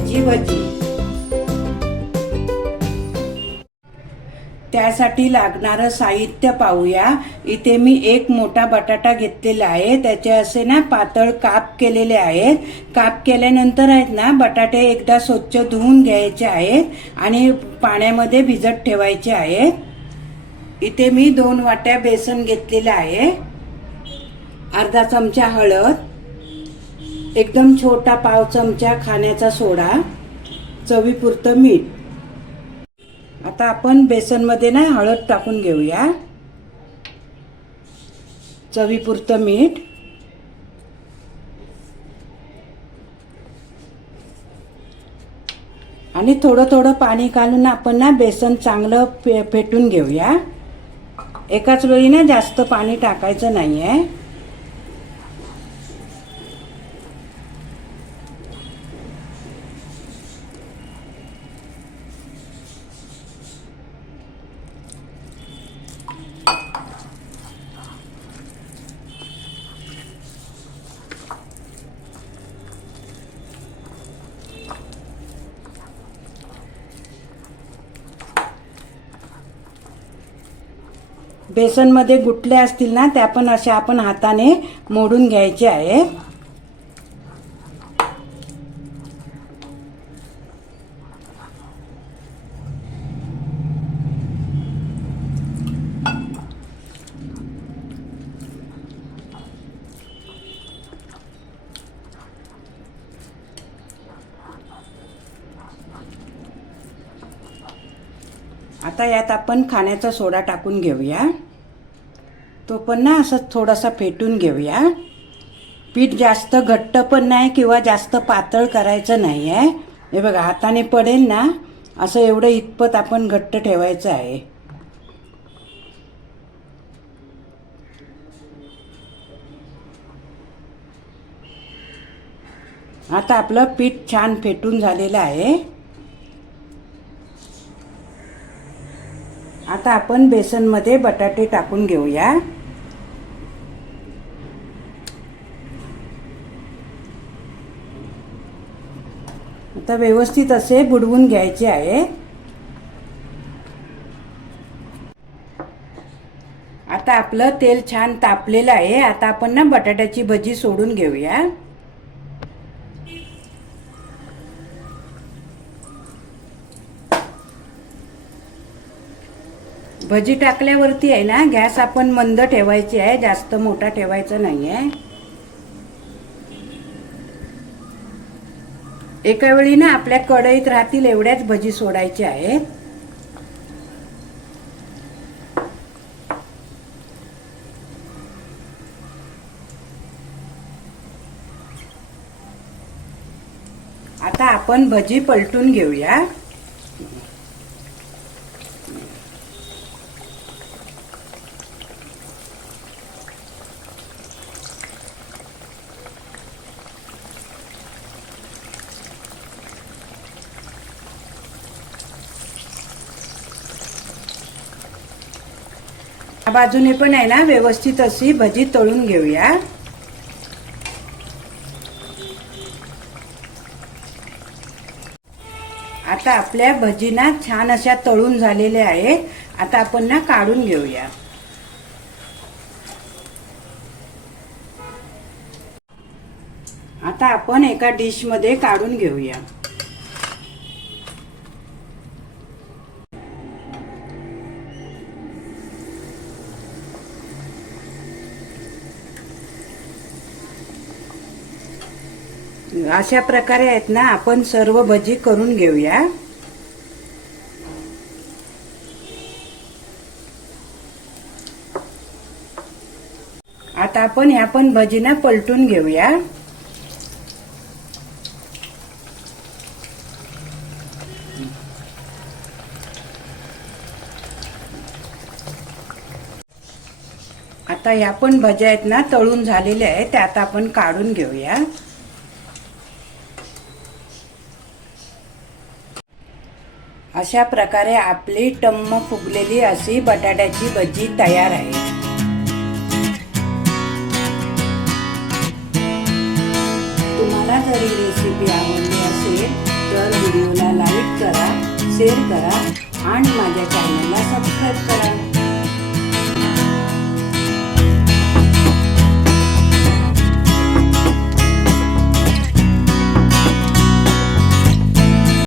वांग्याची भजी. त्यासाठी लागणारं साहित्य पाहूया. इथे मी एक मोठा बटाटा घेतलेला आहे. त्याचे असे ना पातळ काप केलेले आहेत. काप केल्यानंतर आहेत ना बटाटे एकदा स्वच्छ धुवून घ्यायचे आहेत आणि पाण्यामध्ये भिजत ठेवायचे आहेत. इथे मी दोन वाट्या बेसन घेतलेलं आहे. अर्धा चमचा हळद. एकदम छोटा पाव चमचा खाण्याचा सोडा चवीपुरतं मीठ. आता आपण बेसनमध्ये ना हळद टाकून घेऊया. चवीपुरतं मीठ. आणि थोडं थोडं पाणी घालून आपण ना बेसन चांगलं फे फेटून घेऊया. एकाच वेळी ना जास्त पाणी टाकायचं नाही आहे बेसनमध्ये गुटले असतील ना त्या पण अशा आपण हाताने मोडून घ्यायचे आहे. आता यात आपण खाण्याचा सोडा टाकून घेऊया. तो पण ना असं थोडासा फेटून घेऊया. पीठ जास्त घट्ट पण नाही किंवा जास्त पातळ करायचं नाही आहे हे बघा हाताने पडेल ना असं एवढं इतपत आपण घट्ट ठेवायचं आहे. आता आपलं पीठ छान फेटून झालेलं आहे. आता आपण बेसनमध्ये बटाटे टाकून घेऊया. आता व्यवस्थित असे बुडवून घ्यायचे आहे. आता आपलं तेल छान तापलेलं आहे. आता आपण ना बटाट्याची भजी सोडून घेऊया. भजी टाकल्यावरती आहे ना गॅस आपण मंद ठेवायची आहे जास्त मोठा ठेवायचा नाही आहे एका वेळी ना आपल्या कढईत राहतील एवढ्याच भजी सोडायच्या आहेत. आता आपण भजी पलटून घेऊया. बाजूने पण आहे ना व्यवस्थित अशी भजी तळून घेऊया. आता आपल्या भजीना छान अशा तळून झालेल्या आहेत. आता आपण ना काढून घेऊया. आता आपण एका डिशमध्ये काढून घेऊया. अशा प्रकारे आहेत ना आपण सर्व भजी करून घेऊया. आता आपण ह्या पण भजीना पलटून घेऊया. आता ह्या पण भज्या आहेत ना तळून झालेल्या आहेत त्या आता आपण काढून घेऊया. अशा प्रकारे आपली टम्म फुगलेली अशी बटाट्याची भजी तयार आहे. तुम्हाला जर ही रेसिपी आवडली असेल तर व्हिडिओला लाईक करा शेअर करा आणि माझ्या चॅनलला सबस्क्राईब करा.